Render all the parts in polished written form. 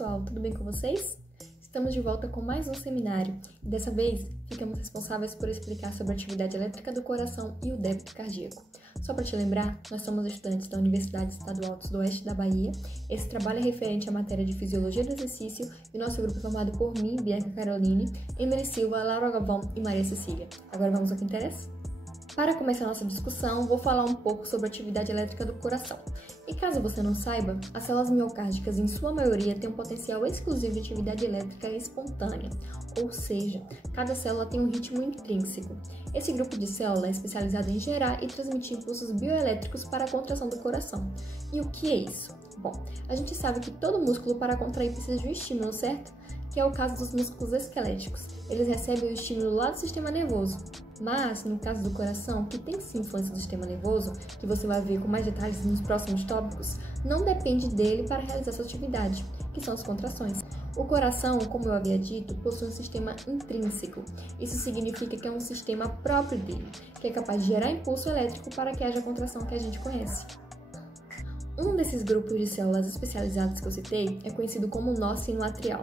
pessoal, tudo bem com vocês? Estamos de volta com mais um seminário e dessa vez ficamos responsáveis por explicar sobre a atividade elétrica do coração e o débito cardíaco. Só para te lembrar, nós somos estudantes da Universidade Estadual do Sudoeste da Bahia. Esse trabalho é referente à matéria de Fisiologia do Exercício e o nosso grupo é formado por mim, Bianca Caroline, Emery Silva, Laura Gavão e Maria Cecília. Agora vamos ao que interessa? Para começar nossa discussão, vou falar um pouco sobre a atividade elétrica do coração. E caso você não saiba, as células miocárdicas, em sua maioria, têm um potencial exclusivo de atividade elétrica espontânea, ou seja, cada célula tem um ritmo intrínseco. Esse grupo de células é especializado em gerar e transmitir impulsos bioelétricos para a contração do coração. E o que é isso? Bom, a gente sabe que todo músculo para contrair precisa de um estímulo, certo? Que é o caso dos músculos esqueléticos. Eles recebem o estímulo lá do sistema nervoso. Mas, no caso do coração, que tem sim influência do sistema nervoso, que você vai ver com mais detalhes nos próximos tópicos, não depende dele para realizar sua atividade, que são as contrações. O coração, como eu havia dito, possui um sistema intrínseco. Isso significa que é um sistema próprio dele, que é capaz de gerar impulso elétrico para que haja a contração que a gente conhece. Um desses grupos de células especializadas que eu citei é conhecido como nó sinoatrial.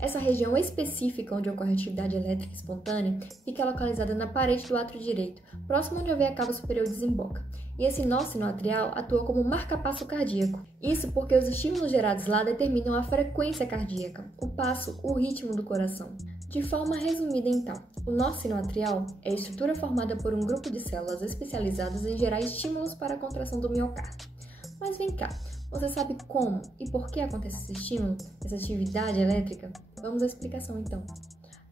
Essa região específica onde ocorre a atividade elétrica espontânea fica localizada na parede do átrio direito, próximo onde a veia cava superior desemboca. E esse nó sinoatrial atua como marca-passo cardíaco. Isso porque os estímulos gerados lá determinam a frequência cardíaca, o passo, o ritmo do coração. De forma resumida então, o nó sinoatrial é a estrutura formada por um grupo de células especializadas em gerar estímulos para a contração do miocárdio. Mas vem cá, você sabe como e por que acontece esse estímulo, essa atividade elétrica? Vamos à explicação então.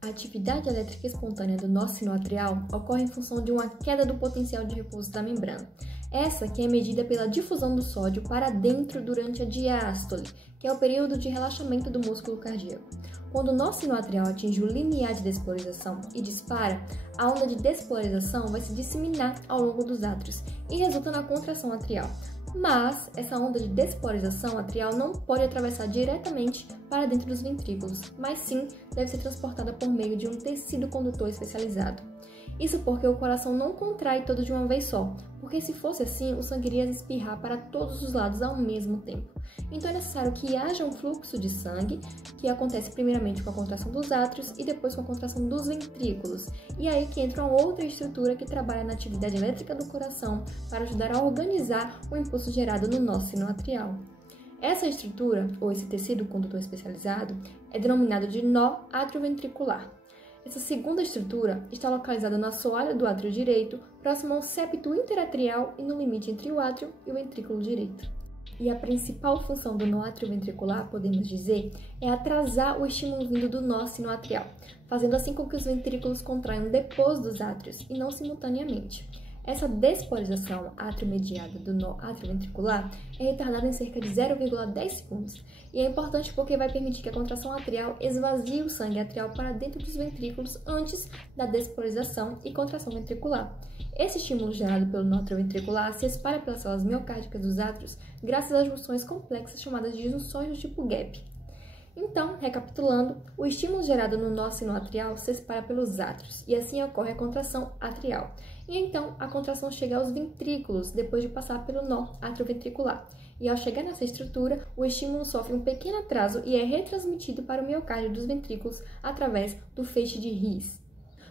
A atividade elétrica espontânea do nó sinoatrial ocorre em função de uma queda do potencial de repouso da membrana. Essa que é medida pela difusão do sódio para dentro durante a diástole, que é o período de relaxamento do músculo cardíaco. Quando o nó sinoatrial atinge o limiar de despolarização e dispara, a onda de despolarização vai se disseminar ao longo dos átrios e resulta na contração atrial. Mas essa onda de despolarização atrial não pode atravessar diretamente para dentro dos ventrículos, mas sim deve ser transportada por meio de um tecido condutor especializado. Isso porque o coração não contrai todo de uma vez só, porque se fosse assim, o sangue iria espirrar para todos os lados ao mesmo tempo. Então é necessário que haja um fluxo de sangue, que acontece primeiramente com a contração dos átrios e depois com a contração dos ventrículos. E aí que entra uma outra estrutura que trabalha na atividade elétrica do coração para ajudar a organizar o impulso gerado no nó sinoatrial. Essa estrutura, ou esse tecido condutor especializado, é denominado de nó atrioventricular. Essa segunda estrutura está localizada no assoalho do átrio direito, próximo ao septo interatrial e no limite entre o átrio e o ventrículo direito. E a principal função do nó atrioventricular, podemos dizer, é atrasar o estímulo vindo do nó sinoatrial, fazendo assim com que os ventrículos contraiam depois dos átrios e não simultaneamente. Essa despolarização atriomediada do nó atrioventricular é retardada em cerca de 0,10 segundos e é importante porque vai permitir que a contração atrial esvazie o sangue atrial para dentro dos ventrículos antes da despolarização e contração ventricular. Esse estímulo gerado pelo nó atrioventricular se espalha pelas células miocárdicas dos átrios graças às junções complexas chamadas de junções do tipo gap. Então, recapitulando, o estímulo gerado no nó sinoatrial se espalha pelos átrios e assim ocorre a contração atrial. E então, a contração chega aos ventrículos depois de passar pelo nó atrioventricular. E ao chegar nessa estrutura, o estímulo sofre um pequeno atraso e é retransmitido para o miocárdio dos ventrículos através do feixe de His.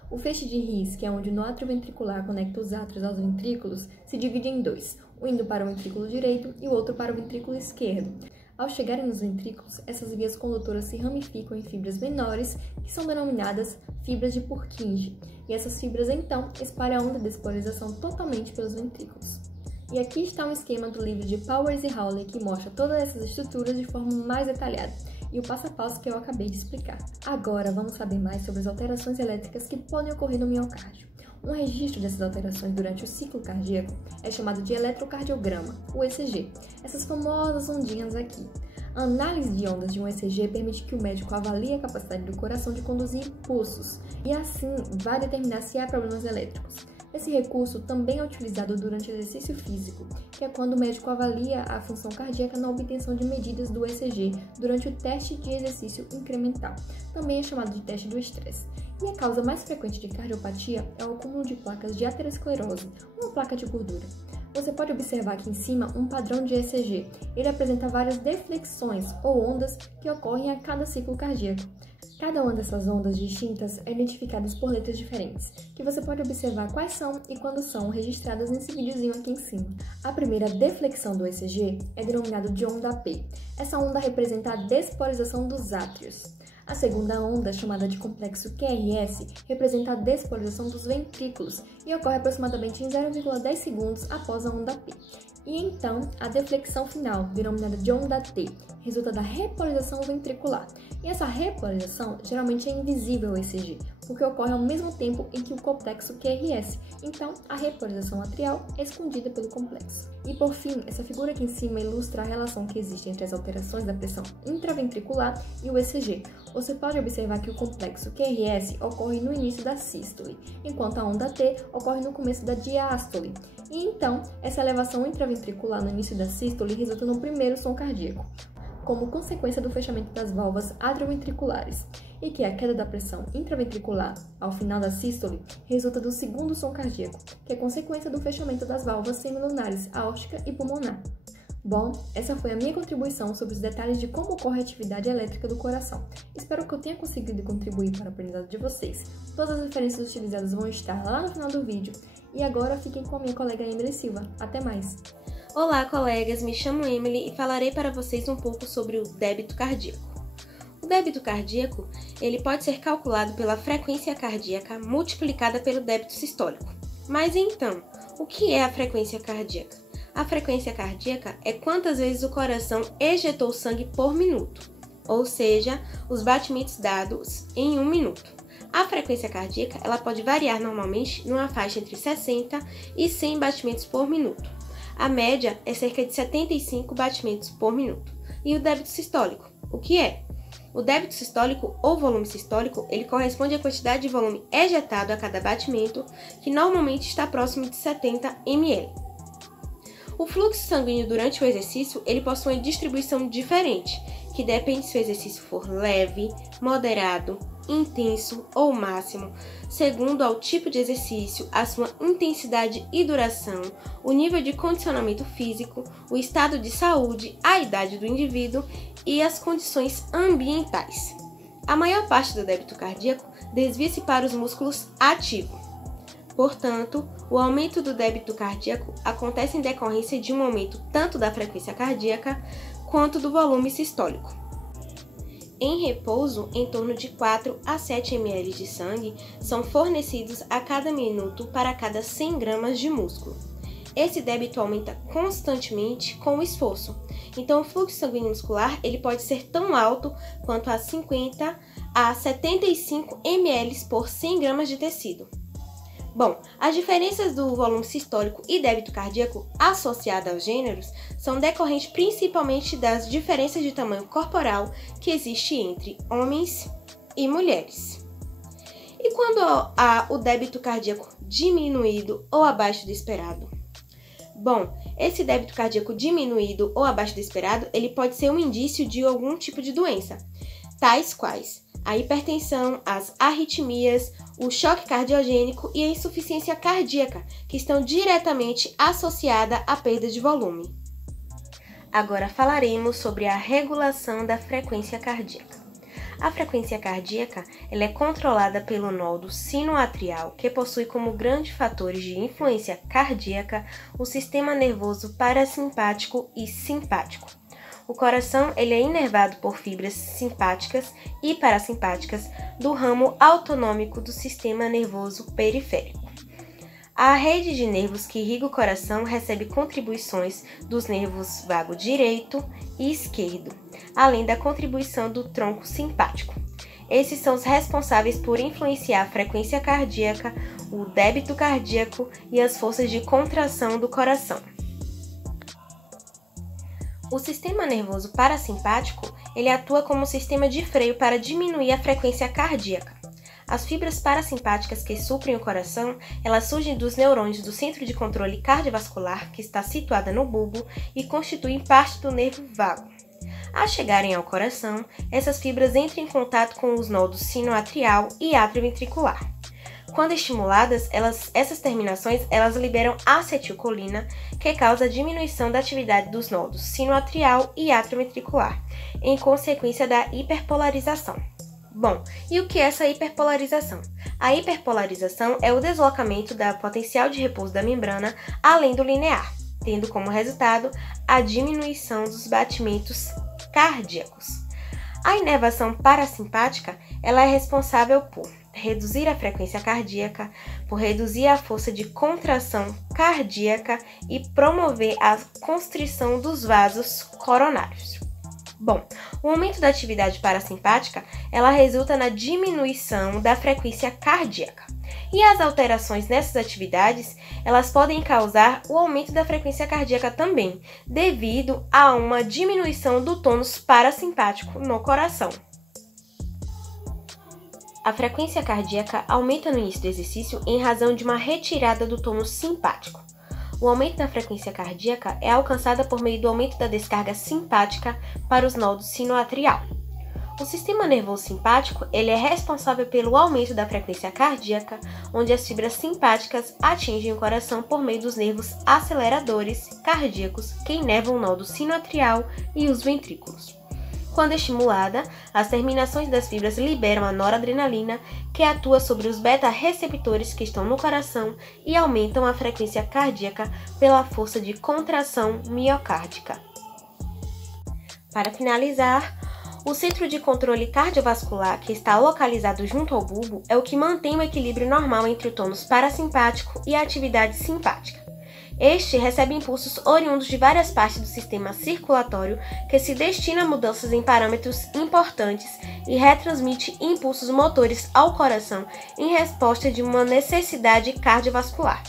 O feixe de His, que é onde o nó atrioventricular conecta os átrios aos ventrículos, se divide em dois, um indo para o ventrículo direito e o outro para o ventrículo esquerdo. Ao chegarem nos ventrículos, essas vias condutoras se ramificam em fibras menores, que são denominadas fibras de Purkinje, e essas fibras, então, espalham a onda de despolarização totalmente pelos ventrículos. E aqui está um esquema do livro de Powers e Hawley que mostra todas essas estruturas de forma mais detalhada, e o passo a passo que eu acabei de explicar. Agora, vamos saber mais sobre as alterações elétricas que podem ocorrer no miocárdio. Um registro dessas alterações durante o ciclo cardíaco é chamado de eletrocardiograma, o ECG, essas famosas ondinhas aqui. A análise de ondas de um ECG permite que o médico avalie a capacidade do coração de conduzir impulsos e assim vai determinar se há problemas elétricos. Esse recurso também é utilizado durante o exercício físico, que é quando o médico avalia a função cardíaca na obtenção de medidas do ECG durante o teste de exercício incremental, também é chamado de teste do estresse. E a causa mais frequente de cardiopatia é o acúmulo de placas de aterosclerose, uma placa de gordura. Você pode observar aqui em cima um padrão de ECG. Ele apresenta várias deflexões ou ondas que ocorrem a cada ciclo cardíaco. Cada uma dessas ondas distintas é identificada por letras diferentes, que você pode observar quais são e quando são registradas nesse videozinho aqui em cima. A primeira deflexão do ECG é denominada de onda P. Essa onda representa a despolarização dos átrios. A segunda onda, chamada de complexo QRS, representa a despolarização dos ventrículos e ocorre aproximadamente em 0,10 segundos após a onda P. E então, a deflexão final, denominada de onda T, resulta da repolarização ventricular. E essa repolarização geralmente é invisível ao ECG, porque ocorre ao mesmo tempo em que o complexo QRS. Então, a repolarização atrial é escondida pelo complexo. E por fim, essa figura aqui em cima ilustra a relação que existe entre as alterações da pressão intraventricular e o ECG. Você pode observar que o complexo QRS ocorre no início da sístole, enquanto a onda T ocorre no começo da diástole. E então, essa elevação intraventricular no início da sístole resulta no primeiro som cardíaco, como consequência do fechamento das válvulas atrioventriculares, e que a queda da pressão intraventricular ao final da sístole resulta do segundo som cardíaco, que é consequência do fechamento das válvulas semilunares aórtica e pulmonar. Bom, essa foi a minha contribuição sobre os detalhes de como ocorre a atividade elétrica do coração. Espero que eu tenha conseguido contribuir para o aprendizado de vocês. Todas as referências utilizadas vão estar lá no final do vídeo. E agora fiquem com a minha colega Emily Silva. Até mais! Olá, colegas! Me chamo Emily e falarei para vocês um pouco sobre o débito cardíaco. O débito cardíaco, ele pode ser calculado pela frequência cardíaca multiplicada pelo débito sistólico. Mas então, o que é a frequência cardíaca? A frequência cardíaca é quantas vezes o coração ejetou sangue por minuto, ou seja, os batimentos dados em 1 minuto. A frequência cardíaca ela pode variar normalmente numa faixa entre 60 e 100 batimentos por minuto. A média é cerca de 75 batimentos por minuto. E o débito sistólico, o que é? O débito sistólico ou volume sistólico, ele corresponde à quantidade de volume ejetado a cada batimento, que normalmente está próximo de 70 ml. O fluxo sanguíneo durante o exercício, ele possui uma distribuição diferente, que depende se o exercício for leve, moderado, intenso ou máximo, segundo ao tipo de exercício, a sua intensidade e duração, o nível de condicionamento físico, o estado de saúde, a idade do indivíduo e as condições ambientais. A maior parte do débito cardíaco desvia-se para os músculos ativos. Portanto, o aumento do débito cardíaco acontece em decorrência de um aumento tanto da frequência cardíaca quanto do volume sistólico. Em repouso, em torno de 4 a 7 ml de sangue são fornecidos a cada minuto para cada 100 gramas de músculo. Esse débito aumenta constantemente com o esforço, então o fluxo sanguíneo muscular ele pode ser tão alto quanto a 50 a 75 ml por 100 gramas de tecido. Bom, as diferenças do volume sistólico e débito cardíaco associadas aos gêneros são decorrentes principalmente das diferenças de tamanho corporal que existe entre homens e mulheres. E quando há o débito cardíaco diminuído ou abaixo do esperado? Bom, esse débito cardíaco diminuído ou abaixo do esperado, ele pode ser um indício de algum tipo de doença, tais quais a hipertensão, as arritmias, o choque cardiogênico e a insuficiência cardíaca, que estão diretamente associadas à perda de volume. Agora falaremos sobre a regulação da frequência cardíaca. A frequência cardíaca ela é controlada pelo nódo sinoatrial, que possui como grandes fatores de influência cardíaca o sistema nervoso parasimpático e simpático. O coração ele é inervado por fibras simpáticas e parasimpáticas do ramo autonômico do sistema nervoso periférico. A rede de nervos que irriga o coração recebe contribuições dos nervos vago direito e esquerdo, além da contribuição do tronco simpático. Esses são os responsáveis por influenciar a frequência cardíaca, o débito cardíaco e as forças de contração do coração. O sistema nervoso parasimpático, ele atua como sistema de freio para diminuir a frequência cardíaca. As fibras parasimpáticas que suprem o coração, elas surgem dos neurônios do centro de controle cardiovascular, que está situada no bulbo e constituem parte do nervo vago. Ao chegarem ao coração, essas fibras entram em contato com os nodos sinoatrial e atrioventricular. Quando estimuladas, essas terminações liberam acetilcolina, que causa diminuição da atividade dos nodos sinoatrial e atrioventricular, em consequência da hiperpolarização. Bom, e o que é essa hiperpolarização? A hiperpolarização é o deslocamento da potencial de repouso da membrana além do linear, tendo como resultado a diminuição dos batimentos cardíacos. A inervação parasimpática ela é responsável por reduzir a frequência cardíaca, por reduzir a força de contração cardíaca e promover a constrição dos vasos coronários. Bom, o aumento da atividade parasimpática ela resulta na diminuição da frequência cardíaca. E as alterações nessas atividades, elas podem causar o aumento da frequência cardíaca também, devido a uma diminuição do tônus parasimpático no coração. A frequência cardíaca aumenta no início do exercício em razão de uma retirada do tônus simpático. O aumento da frequência cardíaca é alcançado por meio do aumento da descarga simpática para os nodos sinoatrial. O sistema nervoso simpático ele é responsável pelo aumento da frequência cardíaca, onde as fibras simpáticas atingem o coração por meio dos nervos aceleradores cardíacos que inervam o nodo sinoatrial e os ventrículos. Quando estimulada, as terminações das fibras liberam a noradrenalina, que atua sobre os beta-receptores que estão no coração e aumentam a frequência cardíaca pela força de contração miocárdica. Para finalizar, o centro de controle cardiovascular, que está localizado junto ao bulbo, é o que mantém o equilíbrio normal entre o tônus parasimpático e a atividade simpática. Este recebe impulsos oriundos de várias partes do sistema circulatório que se destina a mudanças em parâmetros importantes e retransmite impulsos motores ao coração em resposta de uma necessidade cardiovascular.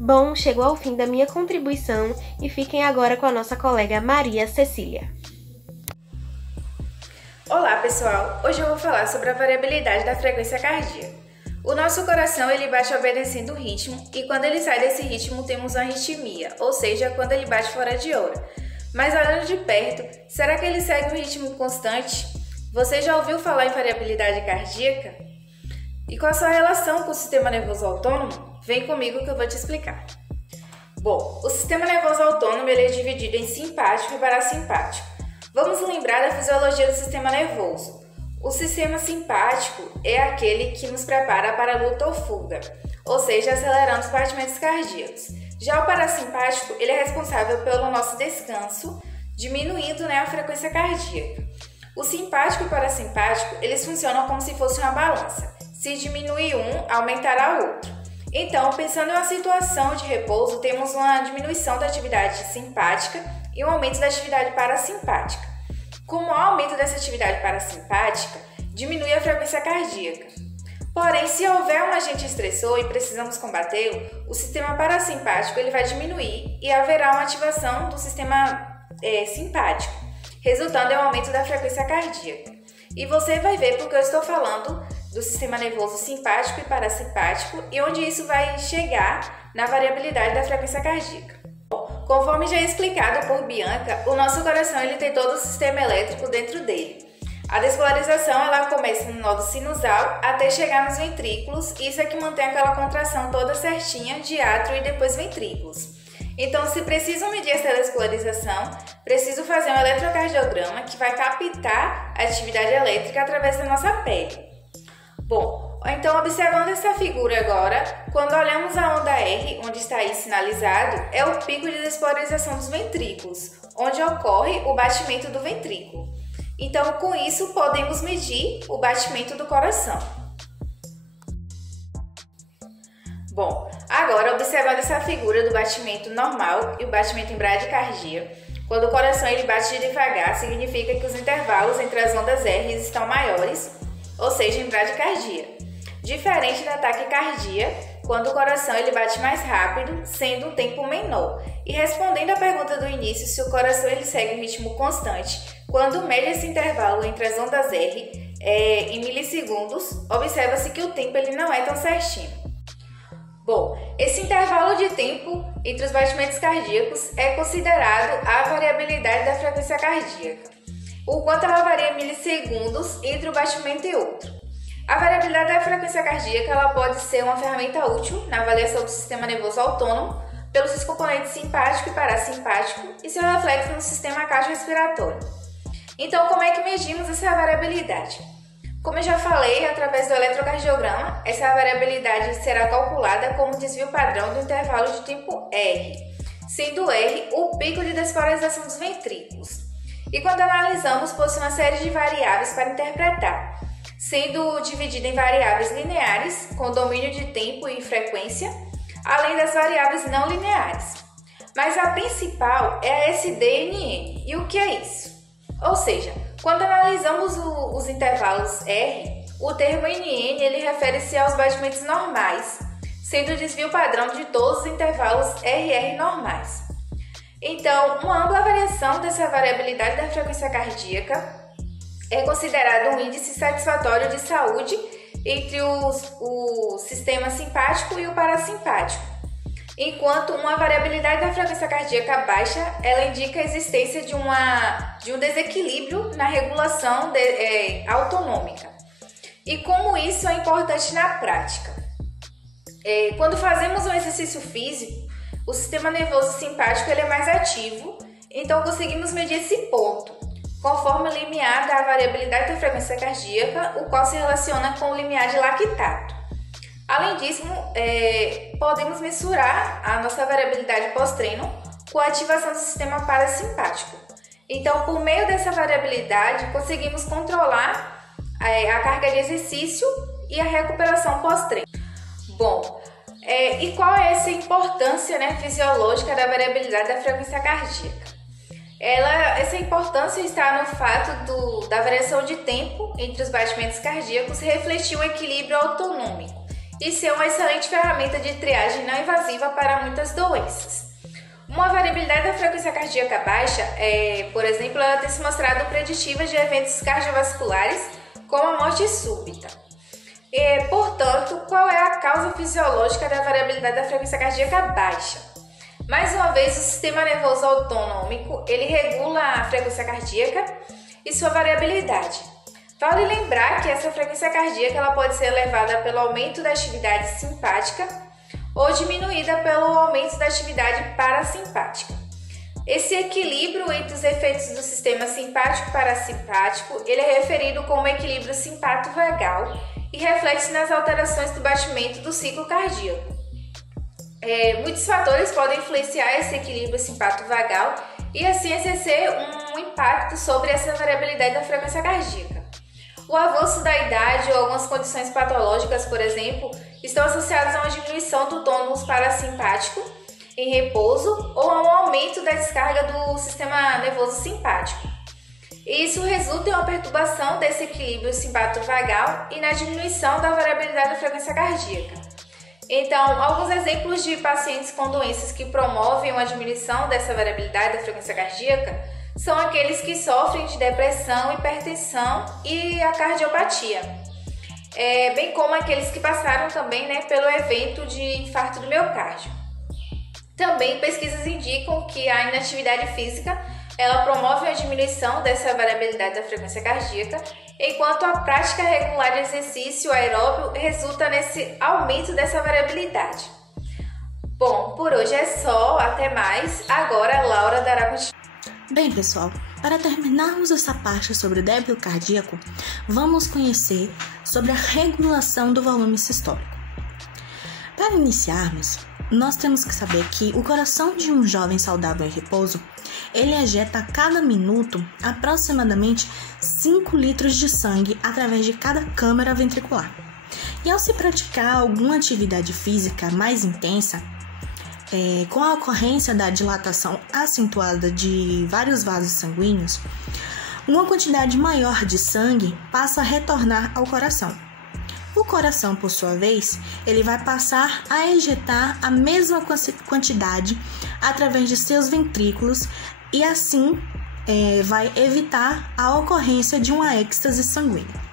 Bom, chegou ao fim da minha contribuição e fiquem agora com a nossa colega Maria Cecília. Olá pessoal, hoje eu vou falar sobre a variabilidade da frequência cardíaca. O nosso coração ele bate obedecendo o ritmo e quando ele sai desse ritmo temos uma arritmia, ou seja, quando ele bate fora de hora. Mas olhando de perto, será que ele segue um ritmo constante? Você já ouviu falar em variabilidade cardíaca? E qual a sua relação com o sistema nervoso autônomo? Vem comigo que eu vou te explicar. Bom, o sistema nervoso autônomo ele é dividido em simpático e parasimpático. Vamos lembrar da fisiologia do sistema nervoso. O sistema simpático é aquele que nos prepara para a luta ou fuga, ou seja, acelerando os batimentos cardíacos. Já o parasimpático ele é responsável pelo nosso descanso, diminuindo a frequência cardíaca. O simpático e o parasimpático eles funcionam como se fosse uma balança. Se diminuir um, aumentará o outro. Então, pensando em uma situação de repouso, temos uma diminuição da atividade simpática e um aumento da atividade parasimpática. Com o aumento dessa atividade parasimpática, diminui a frequência cardíaca. Porém, se houver um agente estressor e precisamos combatê-lo, o sistema parasimpático ele vai diminuir e haverá uma ativação do sistema simpático, resultando em um aumento da frequência cardíaca. E você vai ver porque eu estou falando do sistema nervoso simpático e parasimpático e onde isso vai chegar na variabilidade da frequência cardíaca. Conforme já explicado por Bianca, o nosso coração ele tem todo o sistema elétrico dentro dele. A despolarização ela começa no nodo sinusal até chegar nos ventrículos, isso é que mantém aquela contração toda certinha de átrio e depois ventrículos. Então, se preciso medir essa despolarização, preciso fazer um eletrocardiograma que vai captar a atividade elétrica através da nossa pele. Bom, então observando essa figura agora, quando olhamos a onda R, onde está aí sinalizado, é o pico de despolarização dos ventrículos, onde ocorre o batimento do ventrículo. Então, com isso, podemos medir o batimento do coração. Bom, agora observando essa figura do batimento normal e o batimento em bradicardia, quando o coração ele bate devagar, significa que os intervalos entre as ondas R estão maiores, ou seja, em bradicardia. Diferente da taquicardia, quando o coração ele bate mais rápido, sendo um tempo menor. E respondendo à pergunta do início, se o coração ele segue um ritmo constante, quando mede esse intervalo entre as ondas R em milissegundos, observa-se que o tempo ele não é tão certinho. Bom, esse intervalo de tempo entre os batimentos cardíacos é considerado a variabilidade da frequência cardíaca, o quanto ela varia em milissegundos entre um batimento e outro. A variabilidade da frequência cardíaca ela pode ser uma ferramenta útil na avaliação do sistema nervoso autônomo pelos seus componentes simpático e parasimpático e seu reflexo no sistema cardiorrespiratório. Então, como é que medimos essa variabilidade? Como eu já falei, através do eletrocardiograma, essa variabilidade será calculada como desvio padrão do intervalo de tempo R, sendo R o pico de despolarização dos ventrículos. E quando analisamos, possui uma série de variáveis para interpretar, sendo dividida em variáveis lineares, com domínio de tempo e frequência, além das variáveis não lineares. Mas a principal é a SDNN. E o que é isso? Ou seja, quando analisamos os intervalos R, o termo NN ele refere-se aos batimentos normais, sendo o desvio padrão de todos os intervalos RR normais. Então, uma ampla variação dessa variabilidade da frequência cardíaca é considerado um índice satisfatório de saúde entre o sistema simpático e o parasimpático, enquanto uma variabilidade da frequência cardíaca baixa ela indica a existência de um desequilíbrio na regulação autonômica. E como isso é importante na prática? Quando fazemos um exercício físico, o sistema nervoso simpático ele é mais ativo, então conseguimos medir esse ponto, conforme o limiar da variabilidade da frequência cardíaca, o qual se relaciona com o limiar de lactato. Além disso, podemos mensurar a nossa variabilidade pós-treino com a ativação do sistema parasimpático. Então, por meio dessa variabilidade, conseguimos controlar a carga de exercício e a recuperação pós-treino. Bom, e qual é essa importância fisiológica da variabilidade da frequência cardíaca? Essa importância está no fato da variação de tempo entre os batimentos cardíacos refletir um equilíbrio autonômico e ser uma excelente ferramenta de triagem não invasiva para muitas doenças. Uma variabilidade da frequência cardíaca baixa, por exemplo, ela tem se mostrado preditiva de eventos cardiovasculares como a morte súbita. Portanto, qual é a causa fisiológica da variabilidade da frequência cardíaca baixa? Mais uma vez, o sistema nervoso autonômico ele regula a frequência cardíaca e sua variabilidade. Vale lembrar que essa frequência cardíaca ela pode ser elevada pelo aumento da atividade simpática ou diminuída pelo aumento da atividade parasimpática. Esse equilíbrio entre os efeitos do sistema simpático e parasimpático ele é referido como equilíbrio simpato-vagal e reflete-se nas alterações do batimento do ciclo cardíaco. Muitos fatores podem influenciar esse equilíbrio simpato-vagal e assim exercer um impacto sobre essa variabilidade da frequência cardíaca. O avanço da idade ou algumas condições patológicas, por exemplo, estão associados a uma diminuição do tônus parasimpático em repouso ou a um aumento da descarga do sistema nervoso simpático. Isso resulta em uma perturbação desse equilíbrio simpato-vagal e na diminuição da variabilidade da frequência cardíaca. Então, alguns exemplos de pacientes com doenças que promovem uma diminuição dessa variabilidade da frequência cardíaca são aqueles que sofrem de depressão, hipertensão e a cardiopatia, bem como aqueles que passaram também pelo evento de infarto do miocárdio. Também pesquisas indicam que a inatividade física ela promove a diminuição dessa variabilidade da frequência cardíaca, enquanto a prática regular de exercício aeróbio resulta nesse aumento dessa variabilidade. Bom, por hoje é só, até mais. Agora a Laura dará continuidade. Bem, pessoal, para terminarmos essa parte sobre o débito cardíaco, vamos conhecer sobre a regulação do volume sistólico. Para iniciarmos, nós temos que saber que o coração de um jovem saudável em repouso, ele ejeta a cada minuto aproximadamente 5 litros de sangue através de cada câmara ventricular. E ao se praticar alguma atividade física mais intensa, com a ocorrência da dilatação acentuada de vários vasos sanguíneos, uma quantidade maior de sangue passa a retornar ao coração. O coração, por sua vez, ele vai passar a ejetar a mesma quantidade através de seus ventrículos e assim vai evitar a ocorrência de uma êxtase sanguínea.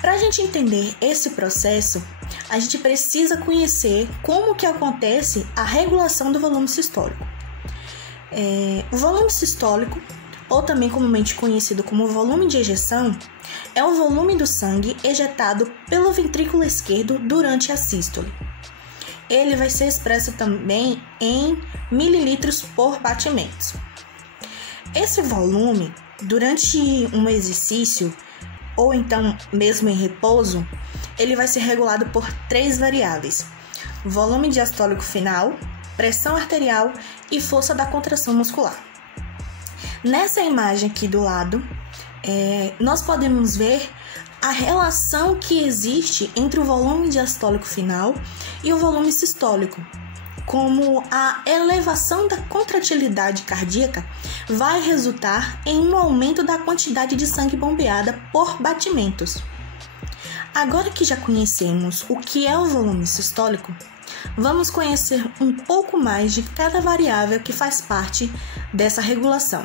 Para a gente entender esse processo, a gente precisa conhecer como que acontece a regulação do volume sistólico. O volume sistólico ou também comumente conhecido como volume de ejeção, é o volume do sangue ejetado pelo ventrículo esquerdo durante a sístole. Ele vai ser expresso também em mililitros por batimentos. Esse volume, durante um exercício, ou então mesmo em repouso, ele vai ser regulado por 3 variáveis: volume diastólico final, pressão arterial e força da contração muscular. Nessa imagem aqui do lado, nós podemos ver a relação que existe entre o volume diastólico final e o volume sistólico, como a elevação da contratilidade cardíaca vai resultar em um aumento da quantidade de sangue bombeada por batimentos. Agora que já conhecemos o que é o volume sistólico, vamos conhecer um pouco mais de cada variável que faz parte dessa regulação.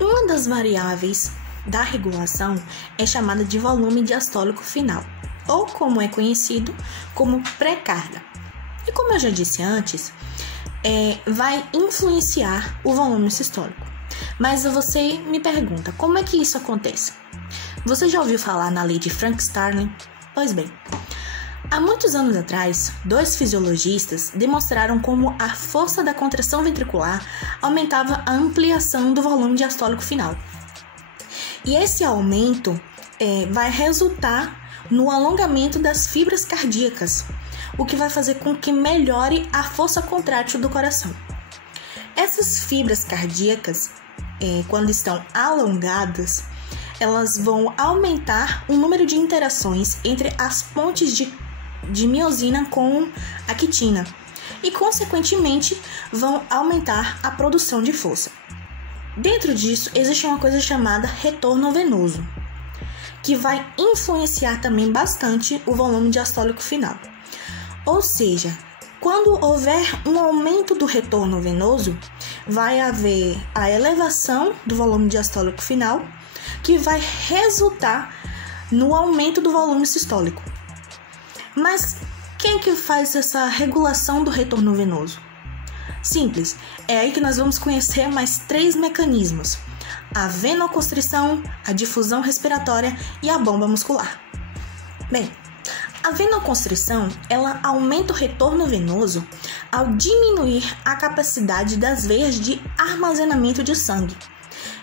Uma das variáveis da regulação é chamada de volume diastólico final, ou como é conhecido como pré-carga. E como eu já disse antes, vai influenciar o volume sistólico. Mas você me pergunta, como é que isso acontece? Você já ouviu falar na lei de Frank-Starling? Pois bem, há muitos anos atrás, 2 fisiologistas demonstraram como a força da contração ventricular aumentava a ampliação do volume diastólico final. E esse aumento vai resultar no alongamento das fibras cardíacas, o que vai fazer com que melhore a força contrátil do coração. Essas fibras cardíacas, quando estão alongadas, elas vão aumentar o número de interações entre as pontes de miosina com a quitina e, consequentemente, vão aumentar a produção de força. Dentro disso, existe uma coisa chamada retorno venoso, que vai influenciar também bastante o volume diastólico final. Ou seja, quando houver um aumento do retorno venoso, vai haver a elevação do volume diastólico final, que vai resultar no aumento do volume sistólico. Mas quem que faz essa regulação do retorno venoso? Simples, é aí que nós vamos conhecer mais 3 mecanismos: a venoconstrição, a difusão respiratória e a bomba muscular. Bem, a venoconstrição, ela aumenta o retorno venoso ao diminuir a capacidade das veias de armazenamento de sangue.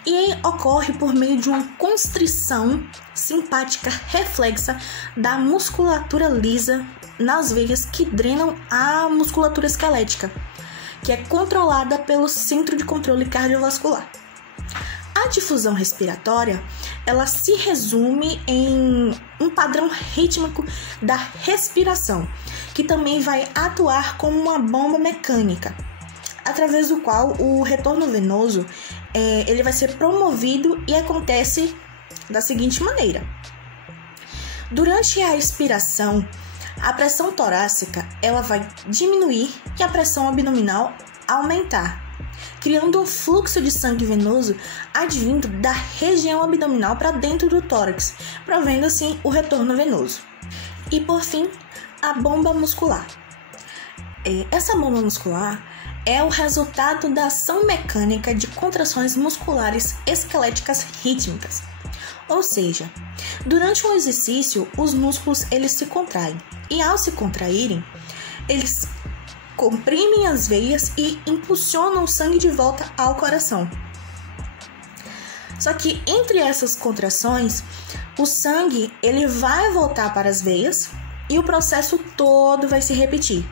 E ocorre por meio de uma constrição simpática reflexa da musculatura lisa nas veias que drenam a musculatura esquelética, que é controlada pelo centro de controle cardiovascular. A difusão respiratória, ela se resume em um padrão rítmico da respiração, que também vai atuar como uma bomba mecânica, através do qual o retorno venoso ele vai ser promovido e acontece da seguinte maneira. Durante a expiração, a pressão torácica ela vai diminuir e a pressão abdominal aumentar, criando um fluxo de sangue venoso advindo da região abdominal para dentro do tórax, provendo assim o retorno venoso. E por fim, a bomba muscular. Essa bomba muscular é o resultado da ação mecânica de contrações musculares esqueléticas rítmicas. Ou seja, durante um exercício, os músculos eles se contraem e ao se contraírem, eles comprimem as veias e impulsionam o sangue de volta ao coração. Só que entre essas contrações, o sangue ele vai voltar para as veias e o processo todo vai se repetir.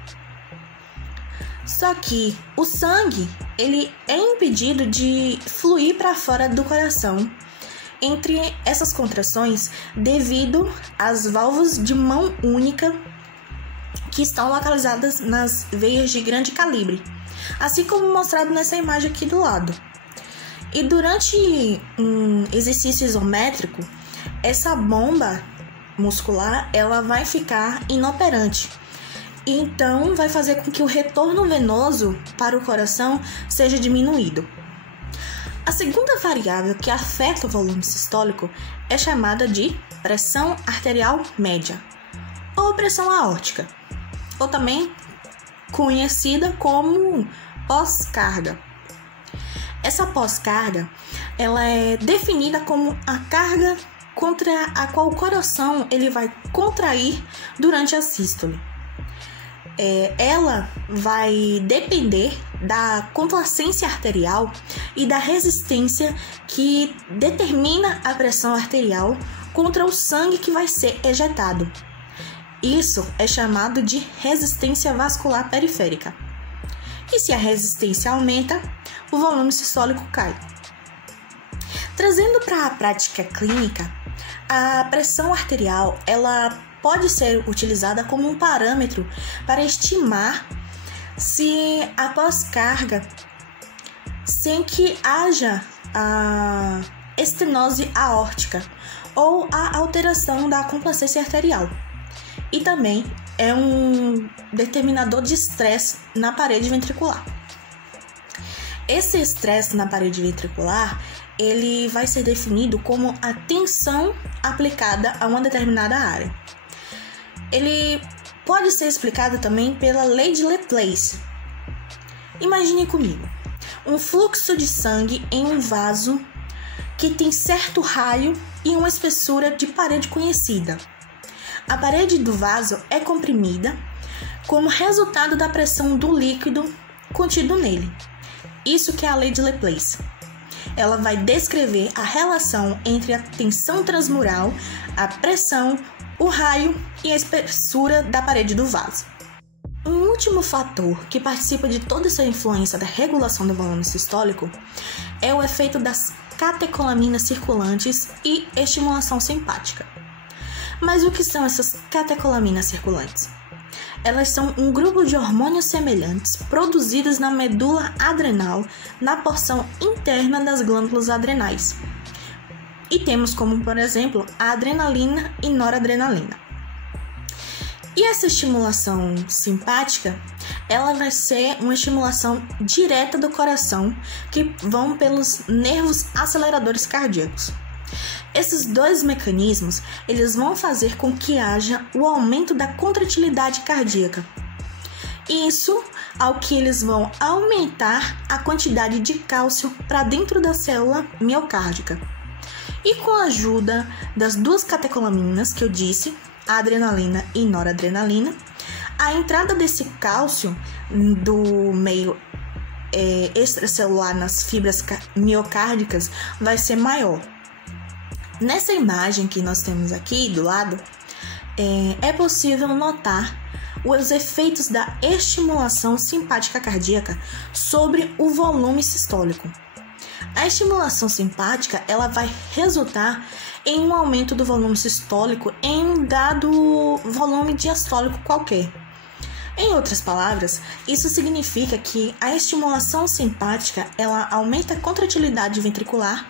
Só que o sangue ele é impedido de fluir para fora do coração entre essas contrações devido às válvulas de mão única que estão localizadas nas veias de grande calibre, assim como mostrado nessa imagem aqui do lado. E durante um exercício isométrico, essa bomba muscular ela vai ficar inoperante. Então, vai fazer com que o retorno venoso para o coração seja diminuído. A segunda variável que afeta o volume sistólico é chamada de pressão arterial média, ou pressão aórtica, ou também conhecida como pós-carga. Essa pós-carga ela é definida como a carga contra a qual o coração ele vai contrair durante a sístole. Ela vai depender da complacência arterial e da resistência que determina a pressão arterial contra o sangue que vai ser ejetado. Isso é chamado de resistência vascular periférica. E se a resistência aumenta, o volume sistólico cai. Trazendo para a prática clínica, a pressão arterial ela pode ser utilizada como um parâmetro para estimar se após carga, sem que haja a estenose aórtica ou a alteração da complacência arterial. E também é um determinador de estresse na parede ventricular. Esse estresse na parede ventricular, ele vai ser definido como a tensão aplicada a uma determinada área. Ele pode ser explicado também pela lei de Laplace. Imagine comigo, um fluxo de sangue em um vaso que tem certo raio e uma espessura de parede conhecida. A parede do vaso é comprimida como resultado da pressão do líquido contido nele. Isso que é a lei de Laplace. Ela vai descrever a relação entre a tensão transmural, a pressão, o raio e a espessura da parede do vaso. Um último fator que participa de toda essa influência da regulação do volume sistólico é o efeito das catecolaminas circulantes e estimulação simpática. Mas o que são essas catecolaminas circulantes? Elas são um grupo de hormônios semelhantes produzidos na medula adrenal, na porção interna das glândulas adrenais. E temos como, por exemplo, a adrenalina e noradrenalina. E essa estimulação simpática, ela vai ser uma estimulação direta do coração que vão pelos nervos aceleradores cardíacos. Esses dois mecanismos, eles vão fazer com que haja o aumento da contratilidade cardíaca. Isso ao que eles vão aumentar a quantidade de cálcio para dentro da célula miocárdica. E com a ajuda das duas catecolaminas que eu disse, a adrenalina e noradrenalina, a entrada desse cálcio do meio extracelular nas fibras miocárdicas vai ser maior. Nessa imagem que nós temos aqui do lado, é possível notar os efeitos da estimulação simpática cardíaca sobre o volume sistólico. A estimulação simpática ela vai resultar em um aumento do volume sistólico em um dado volume diastólico qualquer. Em outras palavras, isso significa que a estimulação simpática ela aumenta a contratilidade ventricular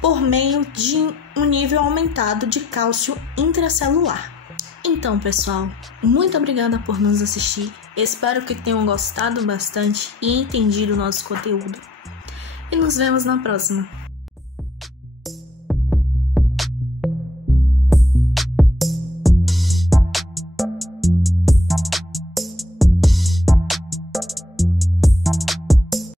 por meio de um nível aumentado de cálcio intracelular. Então, pessoal, muito obrigada por nos assistir. Espero que tenham gostado bastante e entendido o nosso conteúdo. E nos vemos na próxima.